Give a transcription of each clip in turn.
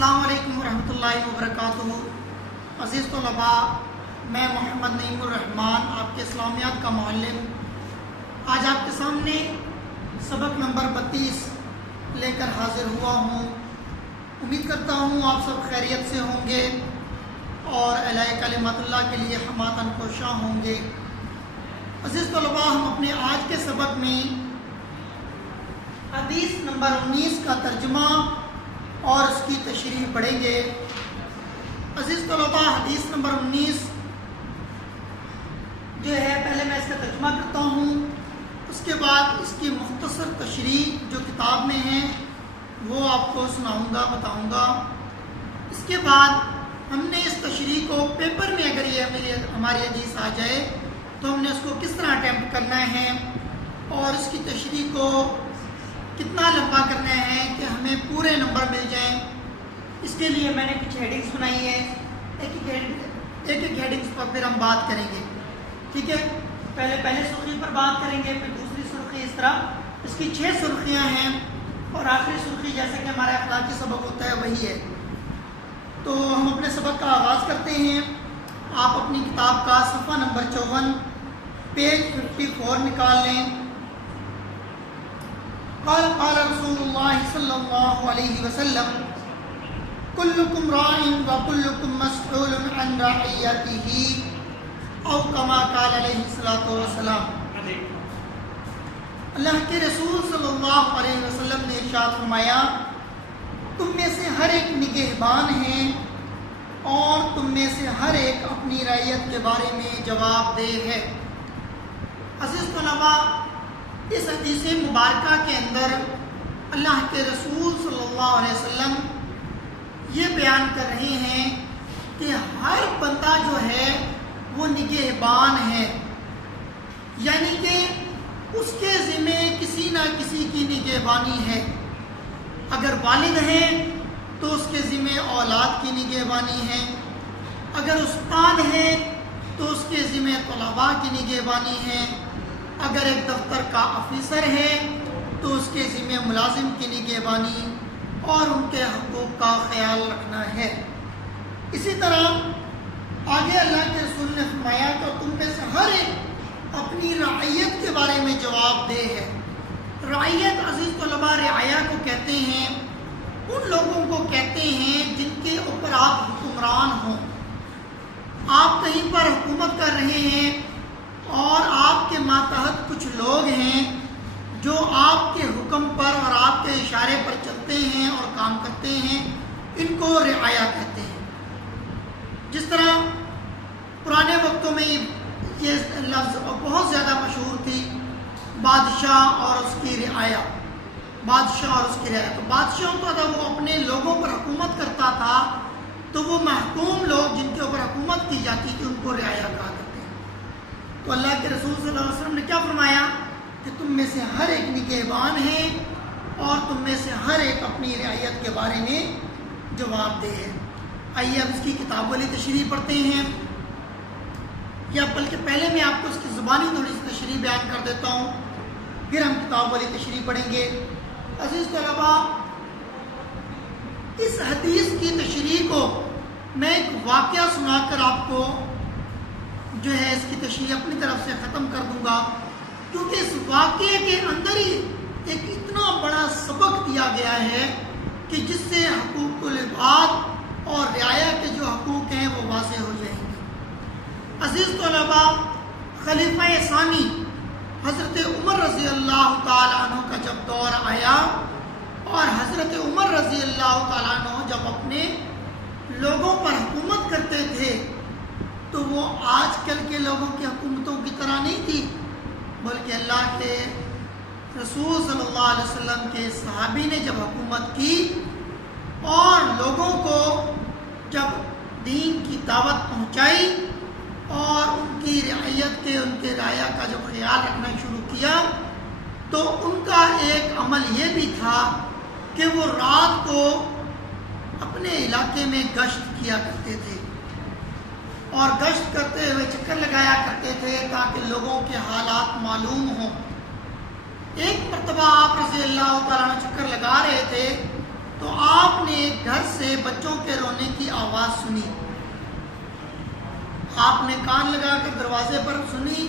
السلام علیکم ورحمۃ اللہ وبرکاتہ۔ عزیز طلباء، میں محمد نعیم الرحمن، آپ کے اسلامیات کا معلم، آج آپ کے سامنے سبق نمبر 32 لے کر حاضر ہوا ہوں۔ امید کرتا ہوں آپ سب خیریت سے ہوں گے اور اعلاء کلمات اللہ کے لیے حماتاً کوشاں ہوں گے۔ عزیز طلباء، ہم اپنے آج کے سبق میں حدیث نمبر 19 کا ترجمہ اور اس کی تشریح پڑھیں گے۔ عزیز طلباء، حدیث نمبر 19 جو ہے، پہلے میں اس کا ترجمہ کرتا ہوں، اس کے بعد اس کی مختصر تشریح جو کتاب میں ہے وہ آپ کو سناؤں گا، بتاؤں گا۔ اس کے بعد ہم نے اس تشریح کو پیپر میں اگر یہ ہماری حدیث آ جائے تو ہم نے اس کو کس طرح اٹیمپٹ کرنا ہے اور اس کی تشریح کو کتنا لمبا کرنا ہے کہ ہمیں پورے نمبر مل جائیں۔ اس کے لیے میں نے کچھ ہیڈنگز بنائی ہیں، ایک ہیڈنگز پر پھر ہم بات کریں گے، ٹھیک ہے؟ پہلے سرخی پر بات کریں گے، پھر دوسری سرخی، اس طرح اس کی 6 سرخیاں ہیں اور آخری سرخی جیسے کہ ہمارا اخلاقی سبق ہوتا ہے وہی ہے۔ تو ہم اپنے سبق کا آغاز کرتے ہیں۔ آپ اپنی کتاب کا صفحہ نمبر 54 پیج 54 نکال لیں۔ قال رسول اللہ صلی اللہ علیہ وسلم کلکم راع وکلکم مسئول عن رعیتہ او کما قال علیہ الصلوۃ والسلام۔ اللہ کے رسول صلی اللہ علیہ وسلم نے ارشاد فرمایا، تم میں سے ہر ایک نگہبان ہے اور تم میں سے ہر ایک اپنی رعیت کے بارے میں جواب دہ ہے۔ عزیز طلباء، اس حدیث مبارکہ کے اندر اللہ کے رسول صلی اللہ علیہ وسلم یہ بیان کر رہے ہیں کہ ہر بندہ جو ہے وہ نگہبان ہے، یعنی کہ اس کے ذمہ کسی نہ کسی کی نگہبانی ہے۔ اگر والد ہیں تو اس کے ذمہ اولاد کی نگہبانی ہے، اگر استاد ہیں تو اس کے ذمہ طلباء کی نگہبانی ہے، اگر ایک دفتر کا آفیسر ہے تو اس کے ذمہ ملازم کی نگہبانی اور ان کے حقوق کا خیال رکھنا ہے۔ اسی طرح آگے اللہ کے رسول نے فرمایا کہ تم میں سے ہر ایک اپنی رعیت کے بارے میں جواب دہ ہے۔ رعیت عزیز طلباء رعایا کو کہتے ہیں، ان لوگوں کو کہتے ہیں جن کے اوپر آپ حکمران ہوں۔ آپ کہیں پر حکومت کر رہے ہیں اور آپ کے ماتحت کچھ لوگ ہیں جو آپ کے حکم پر اور آپ کے اشارے پر چلتے ہیں اور کام کرتے ہیں، ان کو رعایا کہتے ہیں۔ جس طرح پرانے وقتوں میں یہ لفظ بہت زیادہ مشہور تھی، بادشاہ اور اس کی رعایا، بادشاہ اور اس کی رعایا۔ تو بادشاہ ہوتا تھا، وہ اپنے لوگوں پر حکومت کرتا تھا، تو وہ محکوم لوگ جن کے اوپر حکومت کی جاتی تھی ان کو رعایا کہا کرتے ہیں۔ تو اللہ کے رسول صلی اللہ علیہ وسلم نے کیا فرمایا کہ تم میں سے ہر ایک نگہبان ہے اور تم میں سے ہر ایک اپنی رعیت کے بارے میں جواب دہ ہے۔ آئیے اب اس کی کتاب والی تشریح پڑھتے ہیں، یا بلکہ پہلے میں آپ کو اس کی زبانی تھوڑی سی تشریح بیان کر دیتا ہوں، پھر ہم کتاب والی تشریح پڑھیں گے۔ عزیز طلباء، اس حدیث کی تشریح کو میں ایک واقعہ سنا کر آپ کو جو ہے اس کی تشریح اپنی طرف سے ختم کر دوں گا، کیونکہ اس واقعے کے اندر ہی ایک اتنا بڑا سبق دیا گیا ہے کہ جس سے حقوق العباد اور رعایا کے جو حقوق ہیں وہ واضح ہو جائیں گے۔ عزیز طلباء، خلیفہ ثانی حضرت عمر رضی اللہ تعالیٰ عنہ کا جب دور آیا اور حضرت عمر رضی اللہ تعالیٰ عنہ جب اپنے لوگوں پر حکومت کرتے تھے تو وہ آج کل کے لوگوں کی حکومتوں کی طرح نہیں تھی، بلکہ اللہ کے رسول صلی اللہ علیہ وسلم کے صحابی نے جب حکومت کی اور لوگوں کو جب دین کی دعوت پہنچائی اور ان کی رعیت کے، ان کے رعایا کا جب خیال رکھنا شروع کیا، تو ان کا ایک عمل یہ بھی تھا کہ وہ رات کو اپنے علاقے میں گشت کیا کرتے تھے اور گشت کرتے ہوئے چکر لگایا کرتے تھے تاکہ لوگوں کے حالات معلوم ہوں۔ ایک مرتبہ آپ رضی اللہ تعالیٰ عنہ چکر لگا رہے تھے تو آپ نے گھر سے بچوں کے رونے کی آواز سنی. آپ نے کان لگا کر دروازے پر سنی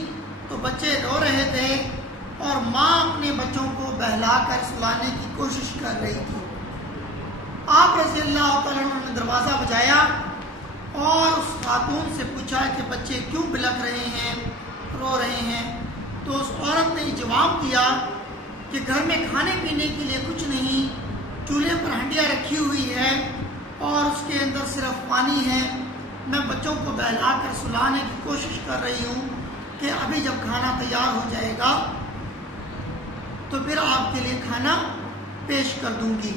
تو بچے رو رہے تھے اور ماں اپنے بچوں کو بہلا کر سلانے کی کوشش کر رہی تھی. آپ رضی اللہ تعالیٰ عنہ نے دروازہ بجایا اور اس خاتون سے پوچھا کہ بچے کیوں بلک رہے ہیں, رو رہے ہیں؟ تو اس عورت نے جواب دیا کہ گھر میں کھانے پینے کے لیے کچھ نہیں, چولہے پر ہنڈیا رکھی ہوئی ہے اور اس کے اندر صرف پانی ہے. میں بچوں کو بہلا کر سلانے کی کوشش کر رہی ہوں کہ ابھی جب کھانا تیار ہو جائے گا تو پھر آپ کے لیے کھانا پیش کر دوں گی.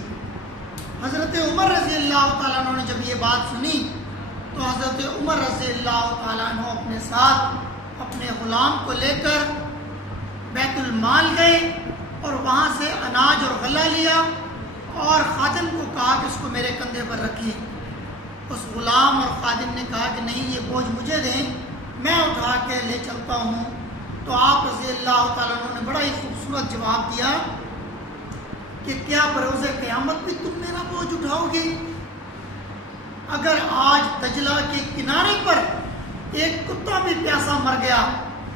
حضرت عمر رضی اللہ تعالیٰ عنہ نے جب یہ بات سنی تو حضرت عمر رضی اللہ تعالیٰ عنہ اپنے ساتھ اپنے غلام کو لے کر بیت المال گئے اور وہاں سے اناج اور غلہ لیا اور خادم کو کہا کہ اس کو میرے کندھے پر رکھیں. اس غلام اور خادم نے کہا کہ نہیں, یہ بوجھ مجھے دیں, میں اٹھا کے لے چلتا ہوں. تو آپ رضی اللہ تعالیٰ عنہ نے بڑا ہی خوبصورت جواب دیا کہ کیا بروز قیامت بھی تم میرا بوجھ اٹھاؤ گے؟ اگر آج دجلہ کے کنارے پر ایک کتا بھی پیاسا مر گیا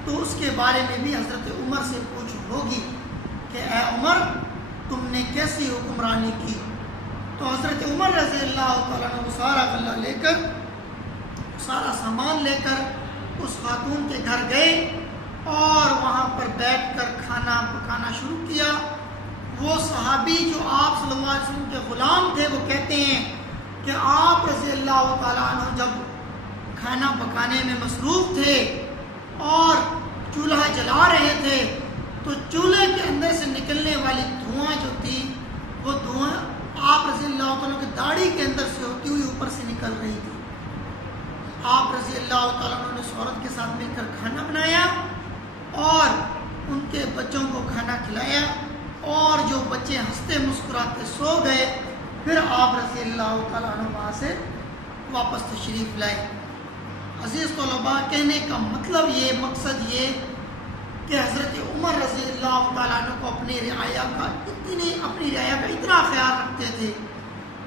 تو اس کے بارے میں بھی حضرت عمر سے پوچھ ہوگی کہ اے عمر, تم نے کیسی حکمرانی کی؟ تو حضرت عمر رضی اللہ تعالیٰ عنہ سارا غلہ لے کر, سارا سامان لے کر اس خاتون کے گھر گئے اور وہاں پر بیٹھ کر کھانا پکانا شروع کیا. وہ صحابی جو آپ صلی اللہ علیہ وسلم کے غلام تھے وہ کہتے ہیں کہ آپ رضی اللہ تعالیٰ عنہ جب کھانا پکانے میں مصروف تھے اور چولہا جلا رہے تھے تو چولہے کے اندر سے نکلنے والی دھواں جو تھی وہ دھواں آپ رضی اللہ تعالیٰ کی داڑھی کے اندر سے ہوتی ہوئی اوپر سے نکل رہی تھی. آپ رضی اللہ تعالیٰ عنہ نے اس عورت کے ساتھ مل کر کھانا بنایا اور ان کے بچوں کو کھانا کھلایا اور جو بچے ہنستے مسکراتے سو گئے. پھر آپ رضی اللہ تعالیٰ عنہ وہاں سے واپس تشریف لائے. عزیز طلباء, کہنے کا مطلب یہ, مقصد یہ کہ حضرت عمر رضی اللہ تعالیٰ عنہ کو اپنی رعایا کا اتنا خیال رکھتے تھے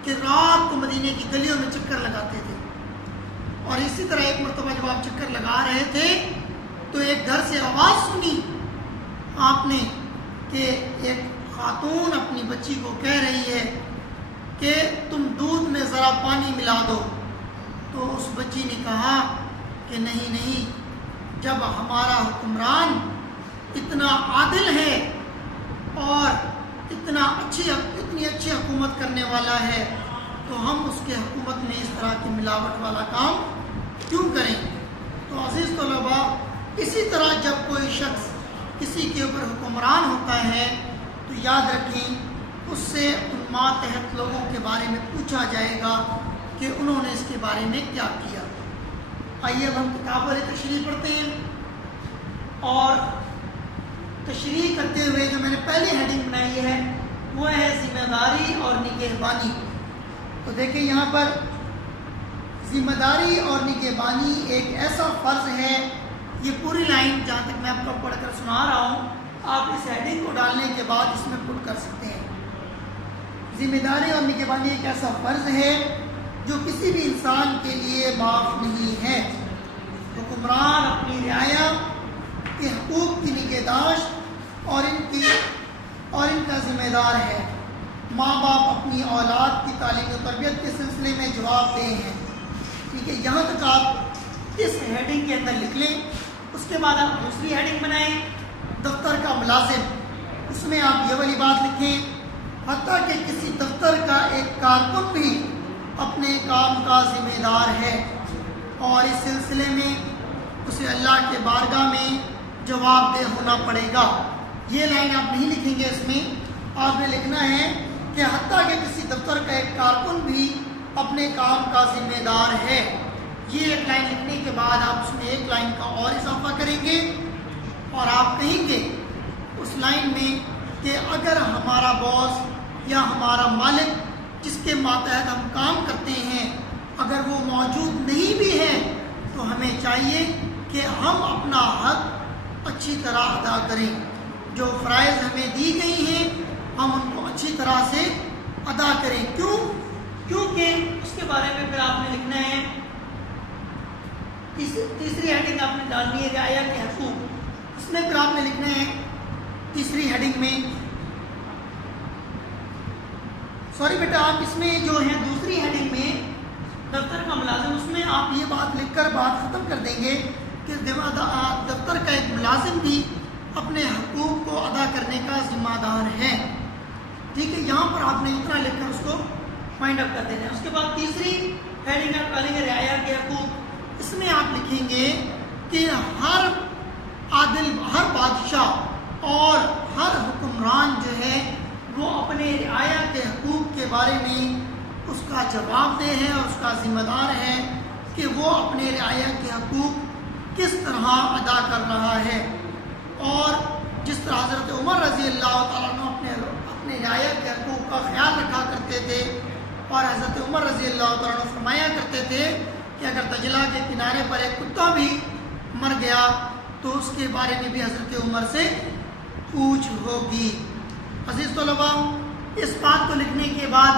کہ رات کو مدینے کی گلیوں میں چکر لگاتے تھے. اور اسی طرح ایک مرتبہ جب آپ چکر لگا رہے تھے تو ایک گھر سے آواز سنی آپ نے کہ ایک خاتون اپنی بچی کو کہہ رہی ہے کہ تم دودھ میں ذرا پانی ملا دو. تو اس بچی نے کہا کہ نہیں, جب ہمارا حکمران اتنا عادل ہے اور اتنی اچھی حکومت کرنے والا ہے تو ہم اس کے حکومت میں اس طرح کی ملاوٹ والا کام کیوں کریں. تو عزیز طلباء, اسی طرح جب کوئی شخص کسی کے اوپر حکمران ہوتا ہے تو یاد رکھیں اس سے ان ماتحت لوگوں کے بارے میں پوچھا جائے گا کہ انہوں نے اس کے بارے میں کیا کیا. آئیے اب ہم کتاب والی تشریح پڑھتے ہیں. اور تشریح کرتے ہوئے جو میں نے پہلی ہیڈنگ بنائی ہے وہ ہے ذمہ داری اور نگہبانی. تو دیکھیں یہاں پر ذمہ داری اور نگہبانی ایک ایسا فرض ہے, یہ پوری لائن جہاں تک میں آپ کو پڑھ کر سنا رہا ہوں آپ اس ہیڈنگ کو ڈالنے کے بعد اس میں پٹ کر سکتے ہیں. ذمہ داری اور نگہبانی ایک ایسا فرض ہے جو کسی بھی انسان کے لیے معاف نہیں ہے. حکمران اپنی رعایا کے حقوق کی نگہداشت اور ان کا ذمہ دار ہے. ماں باپ اپنی اولاد کی تعلیم و تربیت کے سلسلے میں جواب دہ ہیں. ٹھیک ہے, یہاں تک آپ اس ہیڈنگ کے اندر لکھ لیں. اس کے بعد آپ دوسری ہیڈنگ بنائیں دفتر کا ملازم. اس میں آپ یہ والی بات لکھیں, حتیٰ کہ کسی دفتر کا ایک کارکن بھی اپنے کام کا ذمہ دار ہے اور اس سلسلے میں اسے اللہ کے بارگاہ میں جواب دہ ہونا پڑے گا. یہ لائن آپ نہیں لکھیں گے, اس میں آپ نے لکھنا ہے کہ حتیٰ کہ کسی دفتر کا ایک کارکن بھی اپنے کام کا ذمہ دار ہے. یہ ایک لائن لکھنے کے بعد آپ اس میں ایک لائن کا اور اضافہ کریں گے اور آپ کہیں گے اس لائن میں کہ اگر ہمارا باس یا ہمارا مالک جس کے ماتحت ہم کام کرتے ہیں اگر وہ موجود نہیں بھی ہے تو ہمیں چاہیے کہ ہم اپنا حق اچھی طرح ادا کریں. جو فرائض ہمیں دی گئی ہیں ہم ان کو اچھی طرح سے ادا کریں. کیونکہ اس کے بارے میں پھر آپ نے لکھنا ہے. تیسری ہیڈنگ آپ نے ڈالنی ہے رعایا کے حقوق. اس میں پھر آپ نے لکھنا ہے تیسری ہیڈنگ میں بیٹا آپ اس میں جو ہے دوسری ہیڈنگ میں دفتر کا ملازم، اس میں آپ یہ بات لکھ کر بات ختم کر دیں گے کہ دفتر کا ایک ملازم بھی اپنے حقوق کو ادا کرنے کا ذمہ دار ہے. ٹھیک ہے، یہاں پر آپ نے اتنا لکھ کر اس کو فائنڈ اپ کر دینا ہے. اس کے بعد تیسری ہیڈنگ آپ ڈالیں گے رعایا کے حقوق. اس میں آپ لکھیں گے کہ ہر عادل، ہر بادشاہ اور ہر حکمران جو ہے وہ اپنے رعایا کے حقوق کے بارے میں اس کا جواب دہ ہے اور اس کا ذمہ دار ہے کہ وہ اپنے رعایا کے حقوق کس طرح ادا کر رہا ہے. اور جس طرح حضرت عمر رضی اللہ تعالیٰ عنہ اپنے رعایا کے حقوق کا خیال رکھا کرتے تھے، اور حضرت عمر رضی اللہ تعالیٰ عنہ فرمایا کرتے تھے کہ اگر دجلہ کے کنارے پر ایک کتا بھی مر گیا تو اس کے بارے میں بھی حضرت عمر سے پوچھ ہوگی. عزیز طلباء، اس بات کو لکھنے کے بعد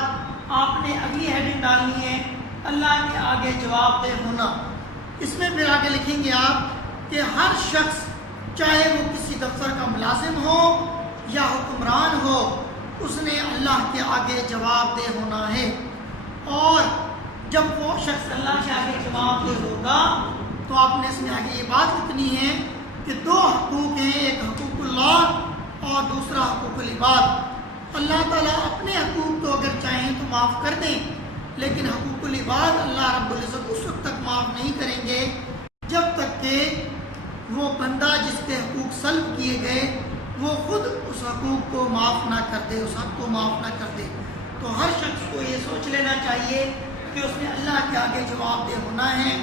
آپ نے اگلی ہیڈنگ ڈالنی ہے اللہ کے آگے جواب دہ ہونا. اس میں پھر آگے لکھیں گے آپ کہ ہر شخص چاہے وہ کسی دفتر کا ملازم ہو یا حکمران ہو، اس نے اللہ کے آگے جواب دہ ہونا ہے. اور جب وہ شخص اللہ کے آگے جواب دہ ہوگا تو آپ نے اس میں آگے یہ بات لکھنی ہے کہ دو حقوق ہیں، ایک حقوق اللہ اور دوسرا حقوق العباد. اللہ تعالیٰ اپنے حقوق تو اگر چاہیں تو معاف کر دیں، لیکن حقوق العباد اللہ رب العزت اس وقت تک معاف نہیں کریں گے جب تک کہ وہ بندہ جس کے حقوق سلب کیے گئے وہ خود اس حقوق کو معاف نہ کر دے، اس حق کو معاف نہ کر دے. تو ہر شخص کو یہ سوچ لینا چاہیے کہ اس نے اللہ کے آگے جواب دہ ہونا ہے.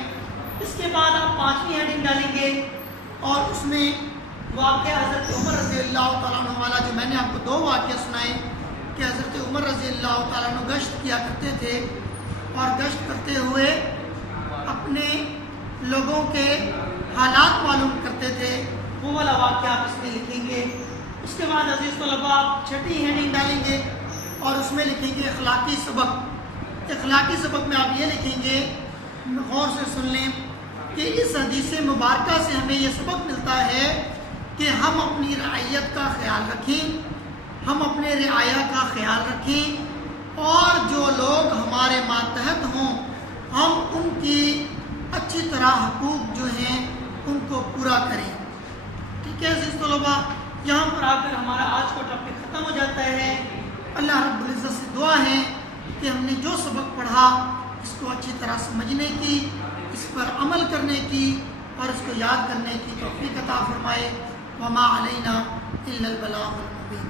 اس کے بعد آپ پانچویں ہیڈنگ ڈالیں گے اور اس میں واقعہ حضرت عمر رضی اللہ تعالیٰ عنہ والا، جو میں نے آپ کو دو واقعہ سنائے کہ حضرت عمر رضی اللہ تعالیٰ عنہ گشت کیا کرتے تھے اور گشت کرتے ہوئے اپنے لوگوں کے حالات معلوم کرتے تھے، وہ والا واقعہ آپ اس میں لکھیں گے. اس کے بعد عزیز طلباء آپ چھٹی ہیڈنگ ڈالیں گے اور اس میں لکھیں گے اخلاقی سبق. اخلاقی سبق میں آپ یہ لکھیں گے، غور سے سن لیں، کہ اس حدیث مبارکہ سے ہمیں یہ سبق ملتا ہے کہ ہم اپنی رعیت کا خیال رکھیں، ہم اپنے رعایا کا خیال رکھیں، اور جو لوگ ہمارے ماتحت ہوں ہم ان کی اچھی طرح حقوق جو ہیں ان کو پورا کریں. ٹھیک ہے عزیز طلباء، یہاں پر آ کر ہمارا آج کا ٹاپک ختم ہو جاتا ہے. اللہ رب العزت سے دعا ہے کہ ہم نے جو سبق پڑھا اس کو اچھی طرح سمجھنے کی، اس پر عمل کرنے کی اور اس کو یاد کرنے کی توفیق عطا فرمائے. وما علینا الا البلاغ المبین.